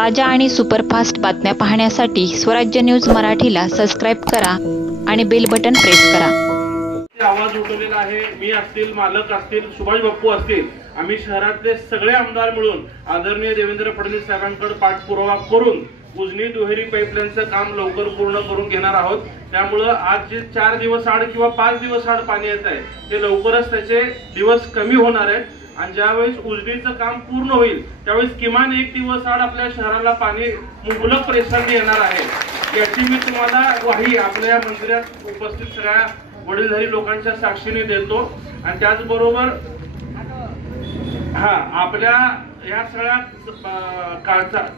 ताज्या आणि सुपरफास्ट बातम्या पाहण्यासाठी स्वराज्य न्यूज मराठीला सबस्क्राइब करा आणि बेल बटन प्रेस करा। आवाज उठवलेला आहे। मी असतील, मालक असतील, सुभाष बाप्पू असतील, आम्ही शहरातले सगळे आमदार मिळून आदरणीय देवेंद्र फडणवीस साहेबांकडे पाठपुरावा करून उजनी दुहेरी पाईपलाईनचं काम लवकर पूर्ण करून घेणार आहोत। त्यामुळे आज जे 4 दिवस आड किंवा 5 दिवस आड पाणी येत आहे ते लवकरच त्याचे दिवस कमी होणार आहेत आणि ज्यावेळेस उजनीचं काम पूर्ण होईल त्यावेळेस किमान 1 दिवस आड आपल्या शहराला पाणी मुबलक प्रेक्षाने येणार आहे। याची मी तुम्हाला ग्वाही आपल्या मंदिरात उपस्थित सगळ्या वडीलधारी लोकांच्या साक्षीने देतो। आणि त्याचबरोबर आपल्या या सगळ्या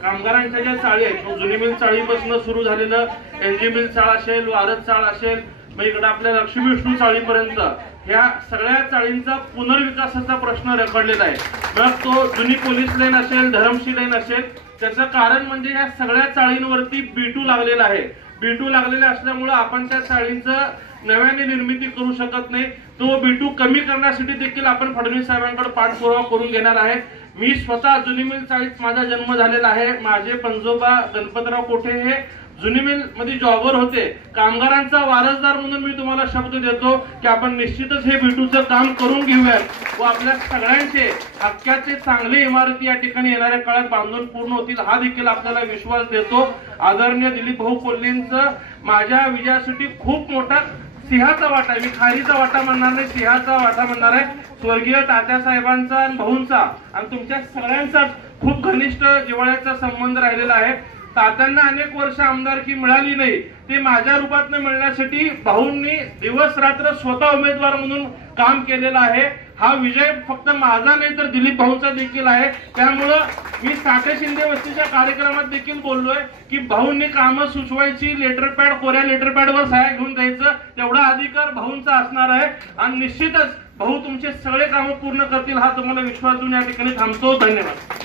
कामगारांच्या ज्या चाळी आहेत, जुनी मिल चाळीपासून सुरू झालेलं एनजी मिल चाळ असेल, वारद चाळ असेल, मग इकडे आपल्या लक्ष्मी विष्णू चाळीपर्यंत ह्या सगळ्या चाळींचा पुनर्विकासाचा प्रश्न रखडलेला आहे। मग तो जुनी पोलीस लाईन असेल, धरमशी लाईन असेल, त्याचं कारण म्हणजे या सगळ्या चाळींवरती B2 लागलेला आहे। B2 लागलेला असल्यामुळे आपण त्या चाळींचं नव्याने निर्मिती करू शकत नाही। तो B2 कमी करण्यासाठी देखील आपण फडणवीस साहेबांकडे पाठपुरावा करून घेणार आहे। मी स्वतः जुनी मिल चाळीत माझा जन्म झालेला आहे। माझे पंजोबा गणपतराव कोठे हे जुनी मिल मध्ये जॉबवर होते। कामगारांचा वारसदार म्हणून मी तुम्हाला शब्द देतो की आपण निश्चितच हे B2चं काम करून घेऊयात व आपल्या सगळ्यांचे हक्काचे चांगले इमारती या ठिकाणी येणाऱ्या काळात बांधून पूर्ण होतील हा देखील आपल्याला विश्वास देतो। आदरणीय दिलीप भाऊ कोल्हेंचं माझ्या विजयासाठी खूप मोठा सिंहाचा वाटा, मी खारीचा वाटा म्हणणार नाही, सिंहाचा वाटा म्हणणार आहे। स्वर्गीय तात्यासाहेबांचा आणि भाऊंचा आणि तुमच्या सगळ्यांचा खूप घनिष्ठ जिव्हाळ्याचा संबंध राहिलेला आहे। तात्यांना अनेक वर्ष आमदारकी मिळाली नाही, ते माझ्या रूपात मिळण्यासाठी भाऊंनी दिवस रात्र स्वतः उमेदवार म्हणून काम केलेलं आहे। हा विजय फक्त माझा नाही तर दिलीप भाऊंचा देखील आहे। त्यामुळे मी साठे शिंदे वस्तीच्या कार्यक्रमात देखील बोललोय की भाऊंनी कामं सुचवायची, लेटर पॅड कोऱ्या लेटर पॅडवर सह्या घेऊन द्यायचं तेवढा अधिकार भाऊंचा असणार आहे आणि निश्चितच भाऊ तुमचे सगळे कामं पूर्ण करतील हा तुम्हाला विश्वास देऊन या ठिकाणी थांबतो। धन्यवाद।